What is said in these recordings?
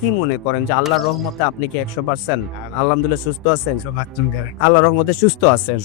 কি মনে করেন যে আল্লাহর রহমতে আপনি কি 100% আলহামদুলিল্লাহ সুস্থ আছেন? আল্লাহর রহমতে সুস্থ আছেন।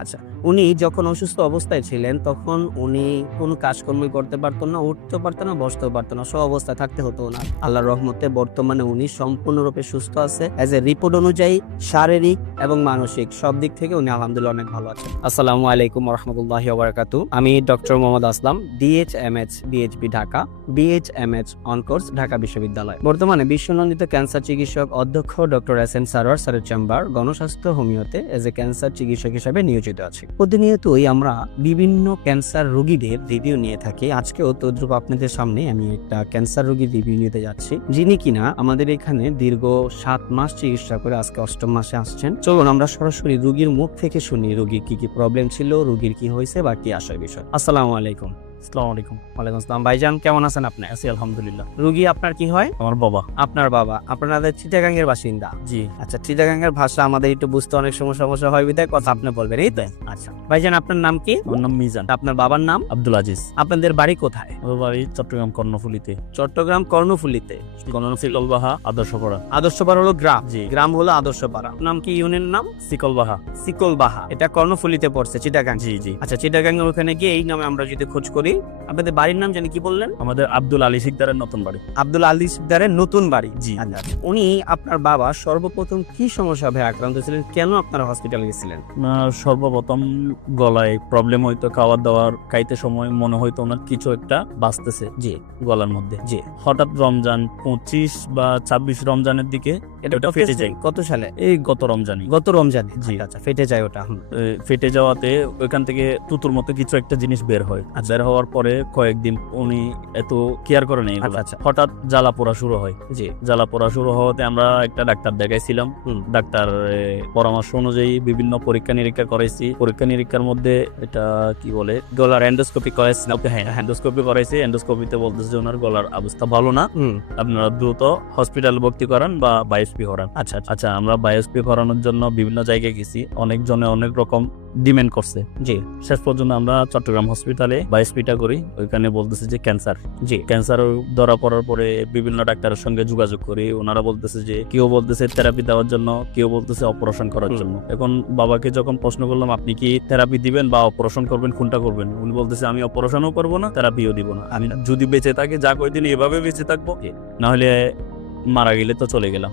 আচ্ছা, উনি যখন অসুস্থ অবস্থায় ছিলেন তখন উনি কোনো কাজকর্মই করতে পারতেন না, উঠতে পারতেন না, বসতেও পারতেন না, সব অবস্থায় থাকতে হতো না। আল্লাহর রহমতে বর্তমানে উনি সম্পূর্ণরূপে সুস্থ আছে। এজ এ রিপোর্ট অনুযায়ী শারীরিক এবং মানসিক সব দিক থেকে উনি আলহামদুলিল্লাহ অনেক ভালো আছেন। আসসালামু আলাইকুম ওয়া রাহমাতুল্লাহি ওয়া বারাকাতুহু। আমি doctor Mohammad Aslam, DHMH BHB Dhaka, BHMH on course Dhaka বিশ্ববিদ্যালয়। বর্তমানে বিশ্বনন্দিত ক্যান্সার চিকিৎসক অধ্যক্ষ ডক্টর এস এন সারোয়ার স্যারের চেম্বার গণস্বাস্থ্য হোমিওতে এজ এ ক্যান্সার চিকিৎসক হিসেবে নিয়োজিত আছি। প্রতিনিয়তই আমরা বিভিন্ন ক্যান্সার রোগীদের রিভিউ নিয়ে থাকি। আজকেও তদ্রুপ আপনাদের সামনে আমি একটা ক্যান্সার রোগীর রিভিউ নিতে যাচ্ছি, যিনি কিনা আমাদের এখানে দীর্ঘ 7 মাস চিকিৎসা করে আজকে 8ম মাসে আসছেন। চলুন আমরা সরাসরি রোগীর মুখ থেকে শুনি রোগীর কি কি প্রবলেম ছিল, রোগীর কি হয়েছে বা কি আসার বিষয়। আসসালামু আলাইকুম। আসসালামু আলাইকুম। ওয়ালাইকুম আসসালাম। ভাইজান কেমন আছেন আপনি? আছি আলহামদুলিল্লাহ। রোগী আপনার কি হয়? আমার বাবা। আপনার বাবা। আপনাদের চিটাগাং এর বাসিন্দা? জি। আচ্ছা, চিটাগাং এর ভাষা আমাদের একটু বুঝতে অনেক সমস্যা হয়, বিধায় কথা আপনি বলবেন, এই তো? আচ্ছা ভাইজান, আপনার নাম কি? আমার নাম মিজান। আপনার বাবার নাম? আব্দুল আজিজ। আপনাদের বাড়ি কোথায়? আমার বাড়ি চট্টগ্রাম কর্ণফুলীতে। চট্টগ্রাম কর্ণফুলীতে। সিকলবাহা আদর্শপাড়া। আদর্শপাড়া হলো গ্রাম? জি। গ্রাম হলো আদর্শপাড়া। নাম কি ইউনিয়নের নাম? সিকলবাহা। সিকলবাহা। এটা কর্ণফুলীতে পড়ছে, চিটাগাং? জি জি। আচ্ছা, চিটাগাং এর ওখানে গিয়ে এই নামে আমরা যদি খোঁজ করি, আপনাদের বাড়ির নাম জানি কি বললেন? আমাদের আব্দুল আলী সিকদারের নতুন বাড়ি। আব্দুল আলী সিকদারের নতুন বাড়ি? জি। আচ্ছা, উনি আপনার বাবা সর্বপ্রথম কি সমস্যা ভাবে আক্রান্ত ছিলেন, কেন আপনারা হসপিটালে গেছিলেন? ওনার সর্বপ্রথম গলায় প্রবলেম হইতো, খাওয়ার দাওয়ার খাইতে সময় মনে হইতো ওনার কিছু একটা বাঁচতেছে জি গলার মধ্যে। জি। হঠাৎ রমজান 25 বা 26 রমজানের দিকে ওটা ফেটে যায়। কত সালে? এই গত রমজানে। গত রমজানে? জি। আচ্ছা, ফেটে যায় ওটা। ফেটে যাওয়াতে ওইখান থেকে তুতুর মতো কিছু একটা জিনিস বের হয়। বের হওয়ার পরে কয়েকদিন উনি এত কেয়ার করে নেই। আচ্ছা। হঠাৎ জ্বালা পোড়া শুরু হয়। জি। জ্বালা পোড়া শুরু হওয়াতে আমরা একটা ডাক্তার দেখাইছিলাম। ডাক্তার পরামর্শ অনুযায়ী বিভিন্ন পরীক্ষা নিরীক্ষা করাইছি। পরীক্ষা নিরীক্ষার মধ্যে এটা কি বলে, গলার এন্ডোস্কোপি করেছিলাম। হ্যাঁ, এন্ডোস্কোপি করাইছি। এন্ডোস্কোপিতে বলতেছে যে ওনার গলার অবস্থা ভালো না, আপনারা দ্রুত হসপিটাল ভর্তি করান বা বায়োপসি করান। আচ্ছা আচ্ছা, আমরা বায়োপসি করানোর জন্য বিভিন্ন জায়গায় গেছি, অনেকজনে অনেক রকম ডিমান্ড করছে। জি। শেষ পর্যন্ত আমরা চট্টগ্রাম হসপিটালে বায়োপসিটা করি। ওইখানে বলতেছে যে ক্যান্সার। জি। ক্যান্সার ধরা পড়ার পরে বিভিন্ন ডাক্তারের সঙ্গে যোগাযোগ করি। ওনারা বলতেছে যে কেউ বলতেছে থেরাপি দেওয়ার জন্য, কেউ বলতেছে অপারেশন করার জন্য। এখন বাবাকে যখন প্রশ্ন করলাম আপনি কি থেরাপি দিবেন বা অপারেশন করবেন, কোনটা করবেন, উনি বলতেছে আমি অপারেশনও করবো না, থেরাপিও দিব না, আমি যদি বেঁচে থাকি যা কয়দিন এভাবে বেঁচে থাকবো, না হলে মারা গেলে তো চলে গেলাম।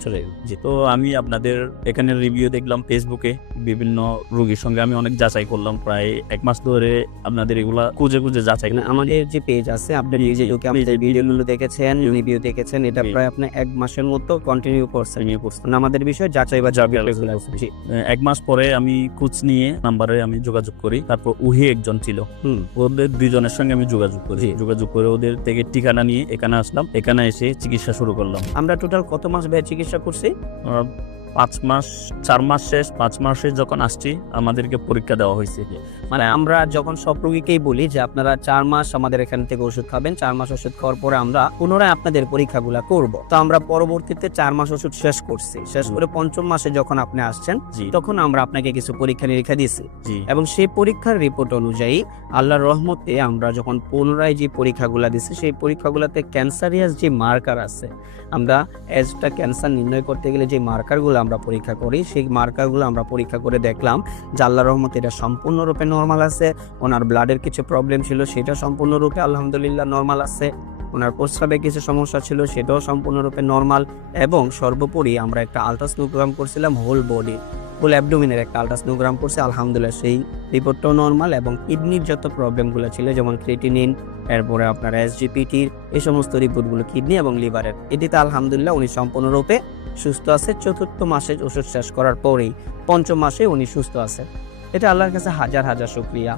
জি। তো আমি আপনাদের এখানে রিভিউ দেখলাম ফেসবুকে, বিভিন্ন রোগীর সঙ্গে আমি অনেক যাচাই করলাম। প্রায় 1 মাস ধরে আপনাদের এগুলা খুঁজে যাচাই। আমাদের যে পেজ আছে, আপনি নিজে ঢুকে আমাদের ভিডিওগুলো দেখেছেন, রিভিউ দেখেছেন, এটা প্রায় আপনি 1 মাসের মতো কন্টিনিউ করছেন। আমাদের বিষয় যাচাই বা জি। 1 মাস পরে আমি খোঁজ নিয়ে নাম্বারে আমি যোগাযোগ করি। তারপর উহি একজন ছিল, ওদের 2 জনের সঙ্গে আমি যোগাযোগ করি। যোগাযোগ করে ওদের থেকে ঠিকানা নিয়ে এখানে আসলাম। এখানে এসে চিকিৎসা শুরু করলাম। আমরা টোটাল কত মাস ব্যয় চিকিৎসা করছি? 5 মাস, 4 মাস শেষ। 5 মাসে যখন আসছি আমাদেরকে পরীক্ষা দেওয়া হয়েছে। মানে আমরা যখন সব রোগীকেই বলি যে আপনারা 4 মাস আমাদের এখান থেকে ওষুধ খাবেন, 4 মাস ওষুধ খাওয়ার পরে আমরা পুনরায় আপনাদের পরীক্ষাগুলো করব। তো আমরা পরবর্তীতে 4 মাস ওষুধ শেষ করছি। শেষ করে 5ম মাসে যখন আপনি আসছেন, তখন আমরা আপনাকে কিছু পরীক্ষা নিরীক্ষা দিয়েছি, এবং সেই পরীক্ষার রিপোর্ট অনুযায়ী আল্লাহর রহমতে আমরা যখন পুনরায় যে পরীক্ষাগুলো দিচ্ছি, সেই পরীক্ষাগুলোতে ক্যান্সারিয়াস যে মার্কার আছে, আমরা এজটা ক্যান্সার নির্ণয় করতে গেলে যে মার্কারগুলো আমরা পরীক্ষা করি, সেই মার্কারগুলো আমরা পরীক্ষা করে দেখলাম যে আল্লাহর রহমতে এটা সম্পূর্ণরূপে নরমাল আছে। ওনার ব্লাডের কিছু প্রবলেম ছিল, সেটা সম্পূর্ণরূপে আলহামদুলিল্লাহ নরমাল আছে। ওনার প্রস্রাবে কিছু সমস্যা ছিল, সেটাও সম্পূর্ণরূপে নরমাল। এবং সর্বোপরি আমরা একটা আলট্রাসোনোগ্রাম করছিলাম, হোল বডি, ফুল অ্যাবডোমিনের একটা আলট্রাসোনোগ্রাম করছে, আলহামদুলিল্লাহ সেই রিপোর্টটাও নরমাল। এবং কিডনির যত প্রবলেমগুলো ছিল, যেমন ক্রিয়েটিনিন, এরপরে আপনার এসজিপিটির, এই সমস্ত রিপোর্টগুলো কিডনি এবং লিভারের, এটিতে আলহামদুলিল্লাহ উনি সম্পূর্ণরূপে সুস্থ আছে। 4র্থ মাসে ওষুধ শেষ করার পরেই 5ম মাসে উনি সুস্থ আছে। এটা আল্লাহর কাছে হাজার হাজার শুকরিয়া।